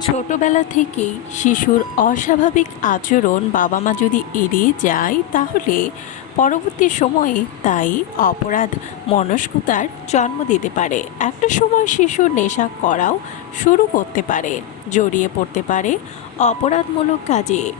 ছোটবেলা থেকেই শিশুর অস্বাভাবিক আচরণ বাবা মা যদি এড়িয়ে যায়, তাহলে পরবর্তী সময়ে তাই অপরাধ মনস্কতার জন্ম দিতে পারে। একটা সময় শিশু নেশা করাও শুরু করতে পারে, জড়িয়ে পড়তে পারে। অপরাধমূলক কাজে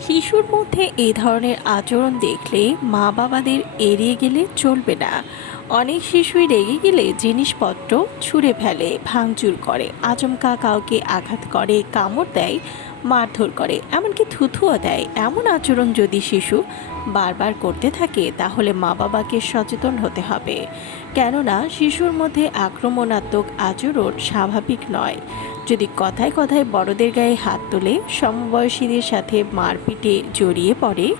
শিশুর মধ্যে এ ধরনের আচরণ দেখলে মা বাবাদের এড়িয়ে গেলে চলবে না। অনেক শিশুই রেগে গেলে জিনিসপত্র ছুঁড়ে ফেলে, ভাঙচুর করে, আচমকা কাউকে আঘাত করে, কামড় দেয়, মারধর করে, এমনকি থুথুও দেয়। এমন আচরণ যদি শিশু বারবার করতে থাকে, তাহলে মা বাবাকে সচেতন হতে হবে। কেননা, শিশুর মধ্যে আক্রমণাত্মক আচরণ স্বাভাবিক নয়। যদি কথায় কথায় বড়দের গায়ে হাত তোলে সমবয়সীদের সাথে মারপিটে জড়িয়ে পড়ে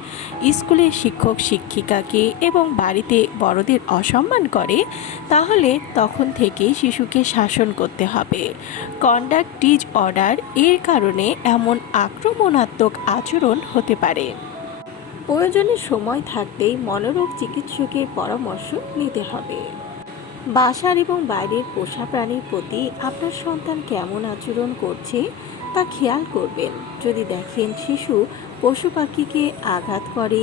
স্কুলে শিক্ষক শিক্ষিকাকে এবং বাড়িতে বড়দের অসম্মান করে, তাহলে তখন থেকেই শিশুকে শাসন করতে হবে। কন্ডাক্ট ডিজ অর্ডার এর কারণে এমন আক্রমণাত্মক আচরণ হতে পারে। প্রয়োজনে সময় থাকতেই মনোরোগ চিকিৎসকের পরামর্শ নিতে হবে। বাসার এবং বাইরের পোষা প্রাণীর প্রতি আপনার সন্তান কেমন আচরণ করছে তা খেয়াল করবেন। যদি দেখেন শিশু পশু পাখিকে আঘাত করে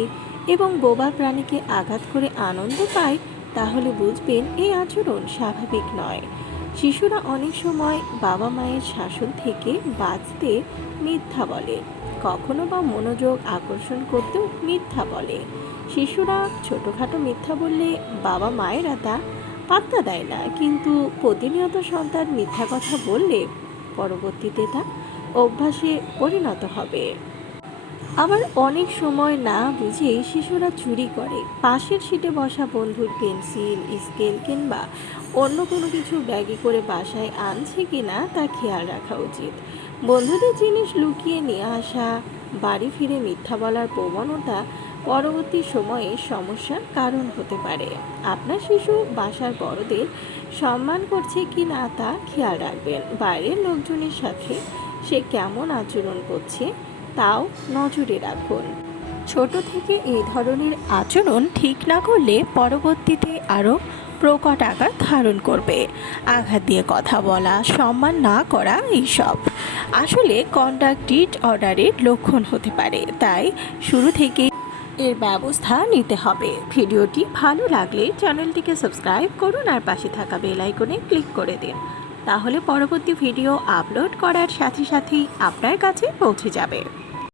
এবং বোবা প্রাণীকে আঘাত করে আনন্দ পায়, তাহলে বুঝবেন এই আচরণ স্বাভাবিক নয়। শিশুরা অনেক সময় বাবা মায়ের শাসন থেকে বাঁচতে মিথ্যা বলে। কখনো বা মনোযোগ আকর্ষণ করতেও মিথ্যা বলে। শিশুরা ছোটোখাটো মিথ্যা বললে বাবা মায়েরা তা পাত্তা দেয় না, কিন্তু প্রতিনিয়ত সন্তান মিথ্যা কথা বললে পরবর্তীতে তা অভ্যাসে পরিণত হবে। আবার অনেক সময় না বুঝেই শিশুরা চুরি করে। পাশের সিটে বসা বন্ধুর পেন্সিল, স্কেল কিংবা অন্য কোনো কিছু ব্যাগে করে বাসায় আনছে কিনা তা খেয়াল রাখা উচিত। বন্ধুদের জিনিস লুকিয়ে নিয়ে আসা, বাড়ি ফিরে মিথ্যা বলার প্রবণতা পরবর্তী সময়ে সমস্যার কারণ হতে পারে। আপনার শিশু বাসার বড়দের সম্মান করছে কি না তা খেয়াল রাখবেন। বাইরের লোকজনের সাথে সে কেমন আচরণ করছে তাও নজরে রাখুন। ছোট থেকে এই ধরনের আচরণ ঠিক না করলে পরবর্তীতে আরও প্রকট আকার ধারণ করবে। আঘাত দিয়ে কথা বলা, সম্মান না করা, এইসব। আসলে কন্ডাক্টিড অর্ডারের লক্ষণ হতে পারে, তাই শুরু থেকে এর ব্যবস্থা নিতে হবে। ভিডিওটি ভালো লাগলে চ্যানেলটিকে সাবস্ক্রাইব করুন আর পাশে থাকা বেল আইকনে ক্লিক করে দিন। তাহলে পরবর্তী ভিডিও আপলোড করার সাথে সাথেই আপনার কাছে পৌঁছে যাবে।